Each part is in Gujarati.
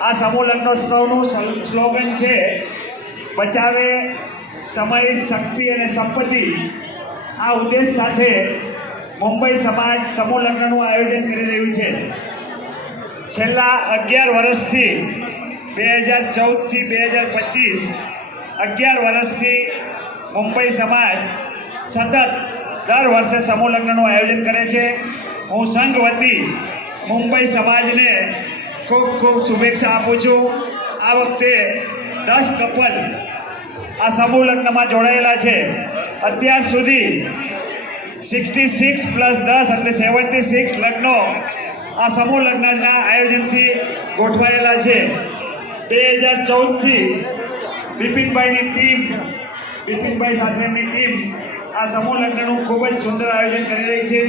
આ સમૂહ લગ્નોત્સવનું સ્લોગન છે બચાવે સમય, શક્તિ અને સંપત્તિ. આ ઉદ્દેશ સાથે મુંબઈ સમાજ સમૂહ લગ્નનું આયોજન કરી રહ્યું છે. છેલ્લા 11 વર્ષથી 2014થી 2025 11 વર્ષથી મુંબઈ સમાજ સતત દર વર્ષે સમૂહ લગ્નનું આયોજન કરે છે. હું સંઘ વતી મુંબઈ સમાજને ખૂબ ખૂબ શુભેચ્છા આપું છું. આ વખતે 10 કપલ આ સમૂહ લગ્નમાં જોડાયેલા છે. અત્યાર સુધી 66 + 10 એટલે 76 લગ્નો આ સમૂહ લગ્નના આયોજનથી ગોઠવાયેલા છે. 2014થી બિપિનભાઈ સાથેની ટીમ આ સમૂહ લગ્નનું ખૂબ જ સુંદર આયોજન કરી રહી છે,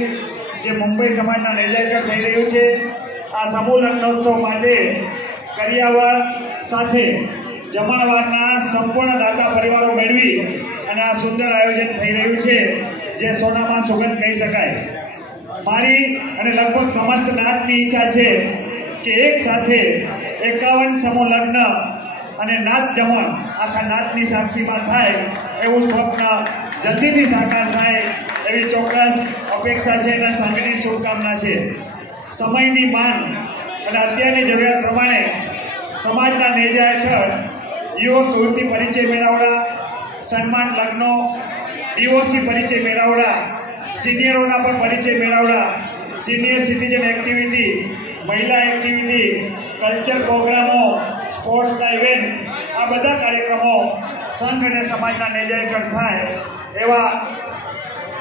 જે મુંબઈ સમાજના નેજા હેઠળ થઈ રહ્યું છે. આ સમૂહ લગ્નોત્સવ માટે કરિયાવર સાથે જમણવારના સંપૂર્ણ દાતા પરિવારો મેળવી અને આ સુંદર આયોજન થઈ રહ્યું છે, જે સોનામાં સુગંધ કહી શકાય. મારી અને લગભગ સમસ્ત નાતની ઈચ્છા છે કે એક સાથે 51 સમૂહ લગ્ન અને નાત જમણ આખા નાતની સાક્ષીમાં થાય એવું સ્વપ્ન જલ્દીથી સાકાર થાય એવી ચોક્કસ અપેક્ષા છે અને સંઘની શુભકામના છે. સમયની માંગ અને અત્યારની જરૂરિયાત પ્રમાણે સમાજના નેજા હેઠળ યુવક યુવતી પરિચય મેળાવડા, સન્માન લગ્નો, ડીઓસી પરિચય મેળાવડા, સિનિયરોના પણ પરિચય મેળાવડા, સિનિયર સિટીઝન એક્ટિવિટી, મહિલા એક્ટિવિટી, કલ્ચર પ્રોગ્રામો, સ્પોર્ટ્સના ઇવેન્ટ, આ બધા કાર્યક્રમો સંઘ અને સમાજના નેજા હેઠળ થાય એવા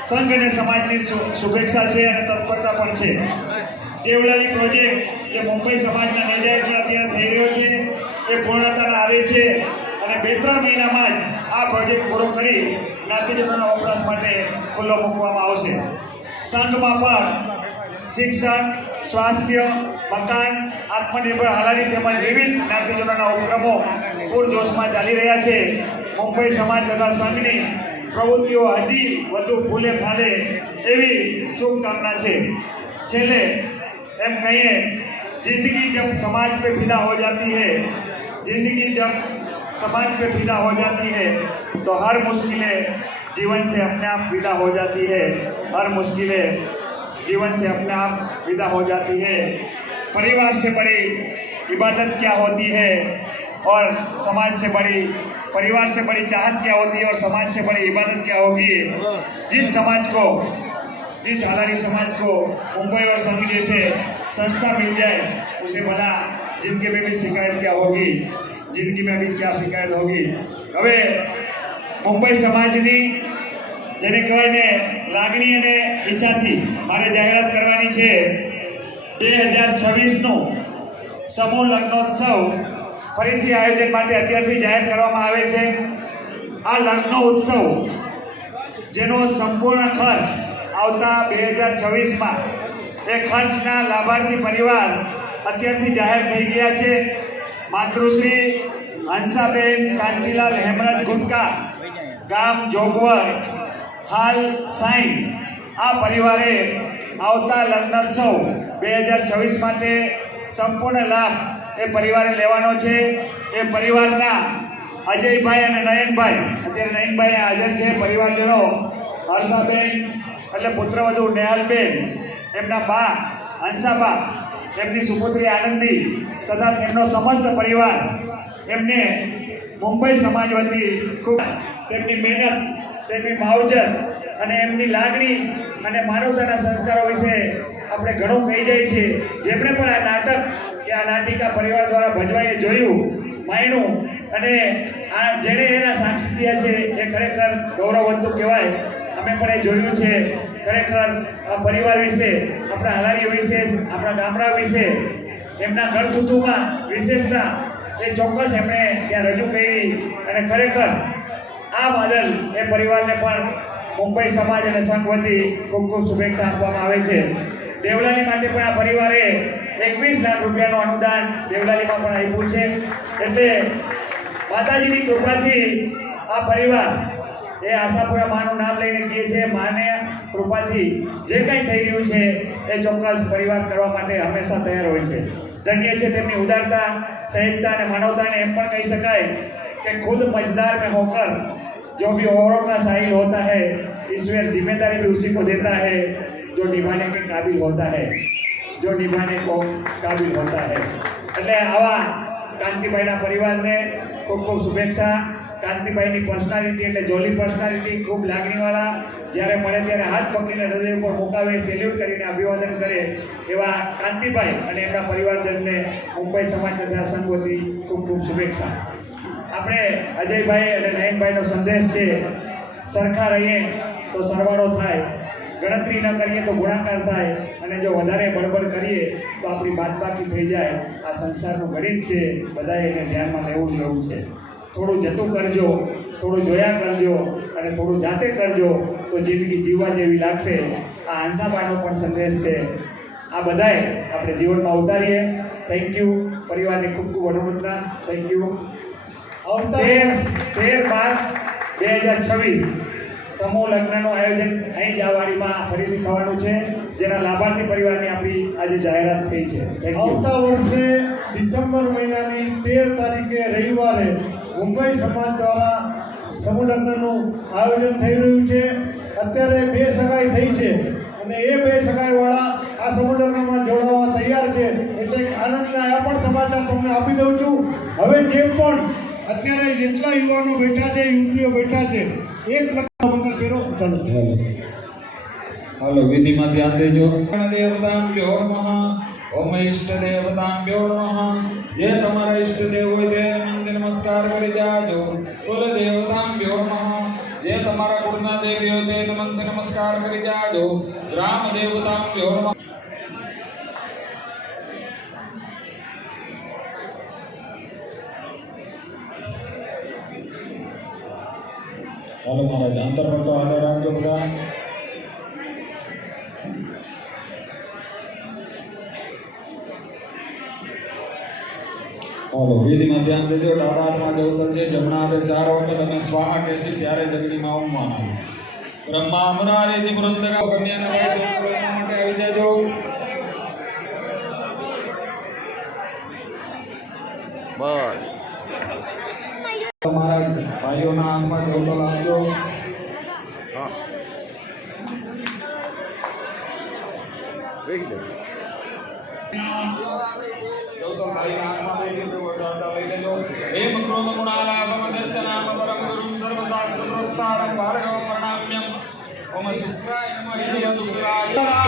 સંઘ અને સમાજની શુભેચ્છા છે અને તત્પરતા પણ છે. દેવલાલી પ્રોજેક્ટ જે મુંબઈ સમાજના નેજા હેઠળ અત્યારે થઈ રહ્યો છે એ પૂર્ણતાના આરે છે અને 2-3 મહિનામાં જ આ પ્રોજેક્ટ પૂરો કરી જ્ઞાતિજનોના વપરાશ માટે ખુલ્લો મૂકવામાં આવશે. સંઘમાં પણ શિક્ષણ, સ્વાસ્થ્ય, મકાન, આત્મનિર્ભર હાલારી તેમજ વિવિધ જ્ઞાતિજનોના ઉપક્રમો પૂરજોશમાં ચાલી રહ્યા છે. મુંબઈ સમાજ તથા સંઘની પ્રવૃત્તિઓ હજી વધુ ફૂલે ફાલે એવી શુભકામના છે. છેલ્લે એમ कहिए, जिंदगी जब समाज पे फिदा हो जाती है, जिंदगी जब समाज पे फिदा हो जाती है तो हर मुश्किलें जीवन से अपने आप विदा हो जाती है. हर मुश्किलें जीवन से अपने आप विदा हो जाती है. परिवार से बड़ी इबादत क्या होती है और समाज से बड़ी परिवार से बड़ी चाहत क्या होती है और समाज से बड़ी इबादत क्या होगी. जिस हालारी समाज को मुंबई और संघ जैसे संस्था मिल जाए उसे भला जिंदगी में भी शिकायत क्या होगी, जिंदगी में भी क्या शिकायत होगी. હવે મુંબઈ સમાજની જેને કહેવાય ને લાગણી અને ઈચ્છાથી મારે જાહેરાત કરવાની છે. 2026નો સમૂહ લગ્નોત્સવ ફરીથી આયોજન માટે અત્યારથી જાહેર કરવામાં આવે છે. આ લગ્નો ઉત્સવ જેનો સંપૂર્ણ ખર્ચ આવતા 2026માં એ ખર્ચના લાભાર્થી પરિવાર અત્યારથી જાહેર થઈ ગયા છે. માતૃશ્રી હંસાબેન કાંતિલાલ હેમરાજ ગુટકા, ગામ જોગવર, હાલ સાઈન. આ પરિવારે આવતા લગ્નોત્સવ 2026 માટે સંપૂર્ણ લાભ એ પરિવારે લેવાનો છે. એ પરિવારના અજયભાઈ અને નયનભાઈ, અત્યારે નયનભાઈ હાજર છે, પરિવારજનો હર્ષાબેન એટલે પુત્રવધુ નેહાલબેન, એમના બા હંસાબા, એમની સુપુત્રી આનંદી તથા તેમનો સમસ્ત પરિવાર એમને મુંબઈ સમાજ વતી ખૂબ તેમની મહેનત, તેમની માવજત અને એમની લાગણી અને માનવતાના સંસ્કારો વિશે આપણે ઘણું કહી જાય છે. જેમણે પણ આ નાટક કે આ નાટિકા પરિવાર દ્વારા ભજવાઈએ જોયું, માણ્યું અને આ જેણે એના સાક્ષી થયા છે એ ખરેખર ગૌરવવંતું કહેવાય. અમે પણ એ જોયું છે. ખરેખર આ પરિવાર વિશે, આપણા હાલારીઓ વિશે, આપણા ગામડા વિશે, એમના ઘરથુથુમાં વિશેષતા એ ચોક્કસ એમણે ત્યાં રજૂ કરી અને ખરેખર આ બદલ એ પરિવારને પણ મુંબઈ સમાજ અને સંઘ વતી ખૂબ ખૂબ શુભેચ્છા આપવામાં આવે છે. દેવલાલી માટે પણ આ પરિવારે 21 લાખ રૂપિયાનું અનુદાન દેવલાલીમાં પણ આપ્યું છે. એટલે માતાજીની કૃપાથી આ પરિવાર એ આશાપુરા માનું નામ લઈને કહે છે, માને કૃપાથી જે કંઈ થઈ રહ્યું છે એ ચોક્કસ પરિવાર કરવા માટે હંમેશા તૈયાર હોય છે. ધન્ય છે તેમની ઉદારતા, સહિષ્ણुता અને માનવતાને એમ પણ કહી શકાય कि खुद मझदार में होकर जो भी औरों का साहिल होता है, ईश्वर जिम्मेदारी भी उसी को देता है जो निभाने के काबिल होता है, जो निभाने को काबिल होता है। એટલે આવા કાંતિભાઈના પરિવારને ખૂબ ખૂબ શુભેચ્છા। કાંતિભાઈની પર્સનાલિટી એટલે જોલી પર્સનાલિટી, ખૂબ લાગણીવાળા, જ્યારે મળે ત્યારે હાથ પકડીને હૃદય ઉપર મુકાવે, સેલ્યુટ કરીને અભિવાદન કરે એવા કાંતિભાઈ અને એમના પરિવારજનને મુંબઈ સમાજ તથા સંઘ વતી ખૂબ ખૂબ શુભેચ્છા। આપણે અજયભાઈ અને નયનભાઈનો સંદેશ છે, સરખા રહીએ તો સરવાળો થાય, ગણતરી ન કરીએ તો ગુણાકાર થાય, અને જો વધારે બળબડ કરીએ તો આપણી બાદબાકી થઈ જાય। આ સંસારનું ગણિત છે, બધાએ એને ધ્યાનમાં લેવું જ લેવું છે। થોડું જતું કરજો, થોડું જોયા કરજો અને થોડું જાતે કરજો તો જિંદગી જીવવા જેવી લાગશે। આ હંસાબાનો પણ સંદેશ છે। આ બધાએ આપણે જીવનમાં ઉતારીએ। Thank you. પરિવારની ખૂબ ખૂબ અનુમોદના। Thank you. 13/12/2026 સમૂહ લગ્નનું આયોજન અહીં જ આ વાડીમાં ફરીથી થવાનું છે, જેના લાભાર્થી પરિવારની આપણી આજે જાહેરાત થઈ છે। આવતા વર્ષે ડિસેમ્બર મહિનાની 13 તારીખે રવિવારે મુંબઈ સમાજ દ્વારા સમૂહ લગ્નનું આયોજન થઈ રહ્યું છે। અત્યારે 2 સગાઈ થઈ છે અને એ 2 સગાઈવાળા આ સમૂહ લગ્નમાં જોડાવા તૈયાર છે, એટલે આનંદના આ પણ સમાચાર તમને આપી દઉં છું। હવે જે પણ અત્યારે જેટલા યુવાનો બેઠા છે, યુવતીઓ બેઠા છે, 1 લાખ મંગળ પહેરો। ચાલો હાલો વિધિમાં ધ્યાન દેજો। દેવતાભ્યો નમઃ। ઓમ ઈષ્ટ દેવતાભ્યો નમઃ। જે તમારા ઈષ્ટ દેવ હોય તે મંદિર નમસ્કાર કરી જાજો। કુલ દેવતાભ્યો નમઃ। જે તમારા કુળના દેવી હોય તે મંદિર નમસ્કાર કરી જાજો। ગ્રામ દેવતાભ્યો નમઃ। હાલો મહારાજ અંતર્ગત હાલે રાખજો બધા। હાલો વિધિમાં ધ્યાન દેજો। ડાબા હાથમાં દેવતલ છે, જમણા હાથે 4 વખત અમે સ્વાહા કહેશી ત્યારે જગડીમાં ઉમવાના। બ્રહ્મા મુરારી મૃદંગા કન્યાના ભાઈ છોકરો એના માટે આવી જાજો। બસ મહારાજ ભાઈઓના હાથમાં દેવતલ આપજો। હા વેહી દે દેવતલ ભાઈના હાથમાં લઈ લેજો। વરદાતા લઈ લેજો। હે મક્રોધ ગુણાલાભ મદત્તનામ પરમ ગુરુમ સર્વશાસ્ત્ર પ્રોક્તારમ ભાર્ગવ પ્રણામ્યમ। ઓમ શુક્રાય નમઃ। હે શુક્રાય કન્યા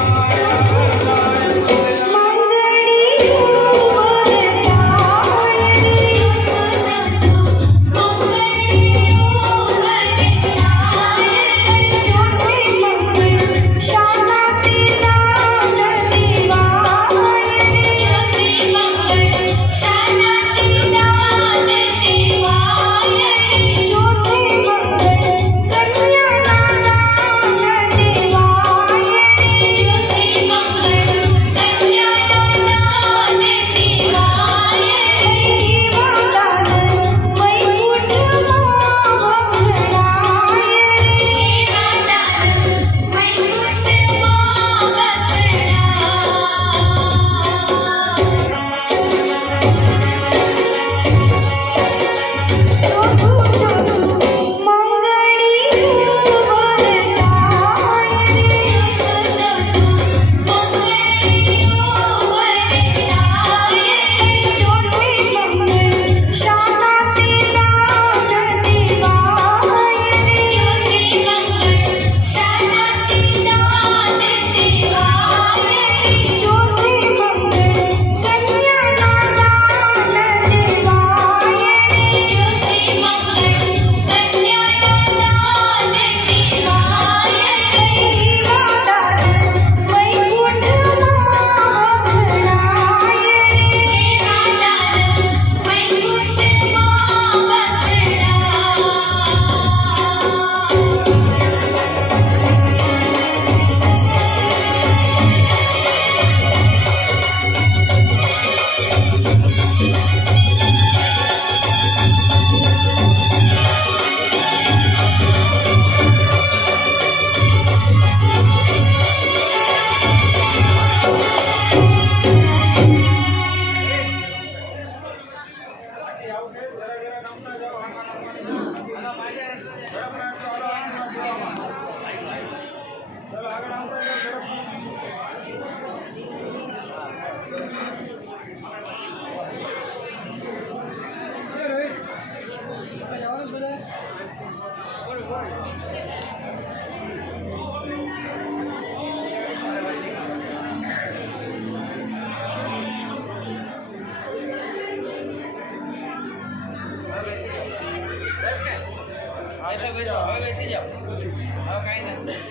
બેસી જાઓ હવે કાંઈ નથી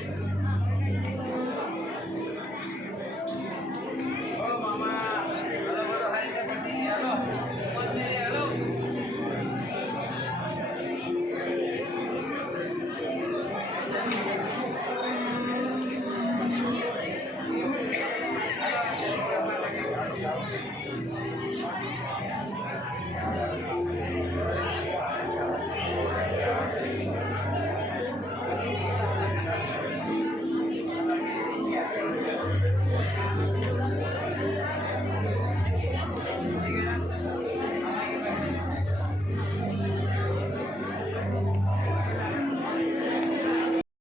ઓ મામા હલો બોલો હાઈ તો પછી હાલો હાલો